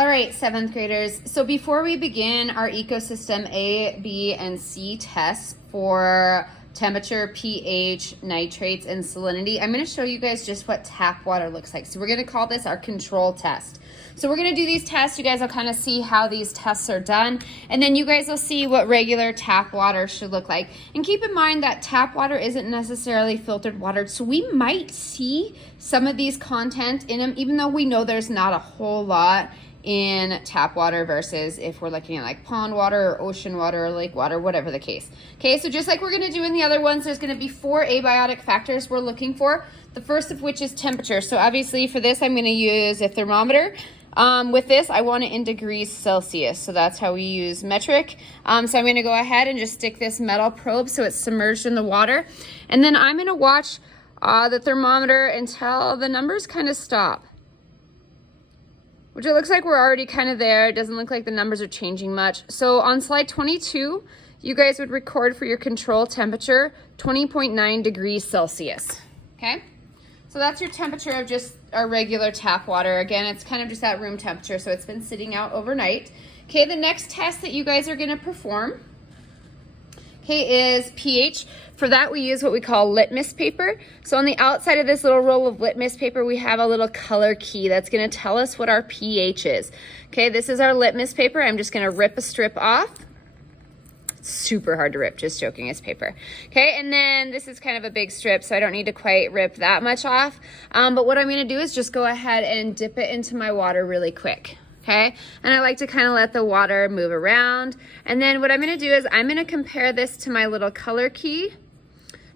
All right, 7th graders. So before we begin our ecosystem A, B, and C tests for temperature, pH, nitrates, and salinity, I'm going to show you guys just what tap water looks like. So we're going to call this our control test. So we're going to do these tests. You guys will kind of see how these tests are done, and then you guys will see what regular tap water should look like. And keep in mind that tap water isn't necessarily filtered water, so we might see some of these content in them, even though we know there's not a whole lot in tap water versus if we're looking at like pond water or ocean water or lake water, whatever the case. Okay, so just like we're going to do in the other ones, there's going to be 4 abiotic factors we're looking for. The first of which is temperature. So obviously for this, I'm going to use a thermometer. With this, I want it in degrees Celsius, so that's how we use metric. So I'm going to go ahead and just stick this metal probe so it's submerged in the water, and then I'm going to watch the thermometer until the numbers kind of stop. Which it looks like we're already kind of there. It doesn't look like the numbers are changing much. So on slide 22, you guys would record for your control temperature 20.9 degrees Celsius. Okay? So that's your temperature of just our regular tap water. Again, it's kind of just that room temperature, so it's been sitting out overnight. Okay, the next test that you guys are going to perform, okay, is pH. For that, we use what we call litmus paper. So on the outside of this little roll of litmus paper, we have a little color key that's going to tell us what our pH is. Okay, this is our litmus paper. I'm just going to rip a strip off. It's super hard to rip, just joking, it's paper. Okay, and then this is kind of a big strip, so I don't need to quite rip that much off. But what I'm going to do is just go ahead and dip it into my water really quick. Okay, and I like to kind of let the water move around. And then what I'm going to do is I'm going to compare this to my little color key,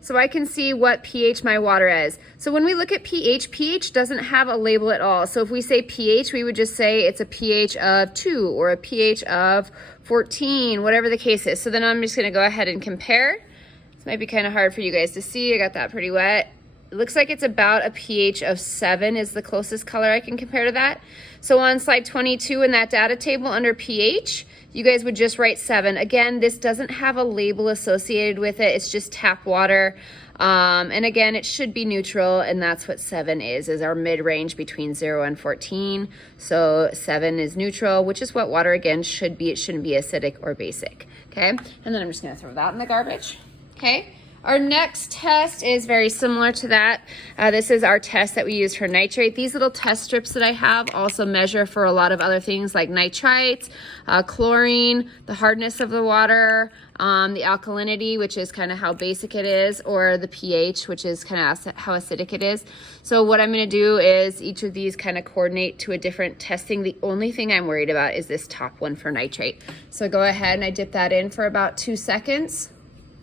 so I can see what pH my water is. So when we look at pH, pH doesn't have a label at all. So if we say pH, we would just say it's a pH of 2 or a pH of 14, whatever the case is. So then I'm just gonna go ahead and compare. This might be kind of hard for you guys to see. I got that pretty wet. It looks like it's about a pH of 7 is the closest color I can compare to that. So on slide 22 in that data table under pH, you guys would just write 7. Again, this doesn't have a label associated with it. It's just tap water. And again, it should be neutral, and that's what 7 is our mid-range between 0 and 14. So 7 is neutral, which is what water, again, should be. It shouldn't be acidic or basic, okay? And then I'm just gonna throw that in the garbage, okay? Our next test is very similar to that. This is our test that we use for nitrate. These little test strips that I have also measure for a lot of other things like nitrites, chlorine, the hardness of the water, the alkalinity, which is kind of how basic it is, or the pH, which is kind of how acidic it is. So what I'm going to do is each of these kind of coordinate to a different testing. The only thing I'm worried about is this top one for nitrate. So go ahead and I dip that in for about 2 seconds.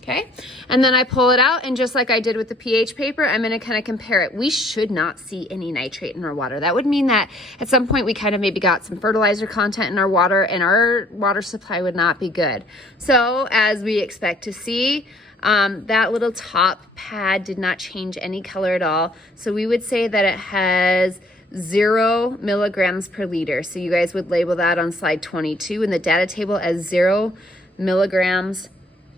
Okay, and then I pull it out, and just like I did with the pH paper, I'm going to kind of compare it. We should not see any nitrate in our water. That would mean that at some point we kind of maybe got some fertilizer content in our water, and our water supply would not be good. So as we expect to see, that little top pad did not change any color at all. So we would say that it has 0 milligrams per liter. So you guys would label that on slide 22 in the data table as 0 milligrams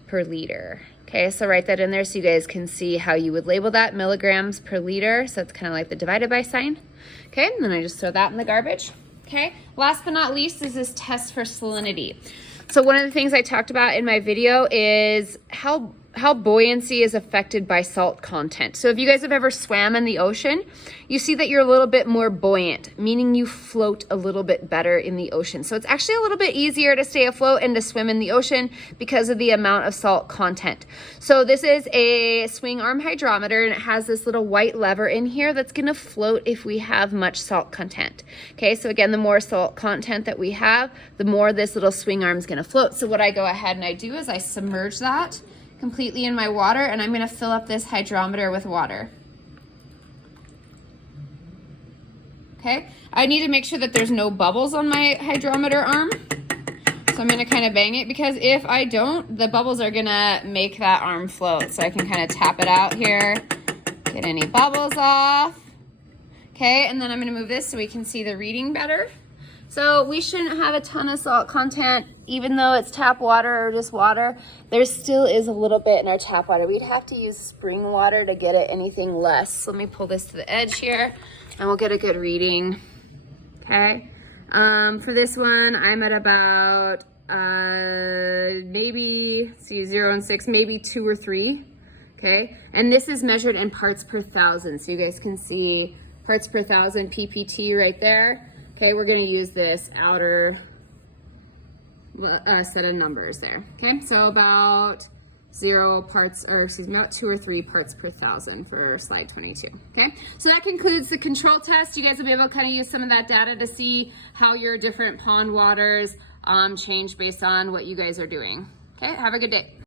per liter. Okay, so write that in there so you guys can see how you would label that, milligrams per liter. So it's kind of like the divided by sign. Okay, and then I just throw that in the garbage. Okay, last but not least is this test for salinity. So one of the things I talked about in my video is how buoyancy is affected by salt content. So if you guys have ever swam in the ocean, you see that you're a little bit more buoyant, meaning you float a little bit better in the ocean. So it's actually a little bit easier to stay afloat and to swim in the ocean because of the amount of salt content. So this is a swing arm hydrometer, and it has this little white lever in here that's gonna float if we have much salt content. Okay, so again, the more salt content that we have, the more this little swing arm is gonna float. So what I go ahead and I do is I submerge that completely in my water, and I'm going to fill up this hydrometer with water. Okay, I need to make sure that there's no bubbles on my hydrometer arm, so I'm going to kind of bang it, because if I don't, the bubbles are going to make that arm float. So I can kind of tap it out here, get any bubbles off. Okay, and then I'm going to move this so we can see the reading better. So we shouldn't have a ton of salt content, even though it's tap water or just water. There still is a little bit in our tap water. We'd have to use spring water to get it anything less. Let me pull this to the edge here, and we'll get a good reading. Okay. For this one, I'm at about maybe, see, 0 and 6, maybe 2 or 3. Okay, and this is measured in parts per thousand. So you guys can see parts per thousand PPT right there. Okay, we're gonna use this outer set of numbers there. Okay, so about 0 parts, or excuse me, about 2 or 3 parts per thousand for slide 22. Okay, so that concludes the control test. You guys will be able to kind of use some of that data to see how your different pond waters change based on what you guys are doing. Okay, have a good day.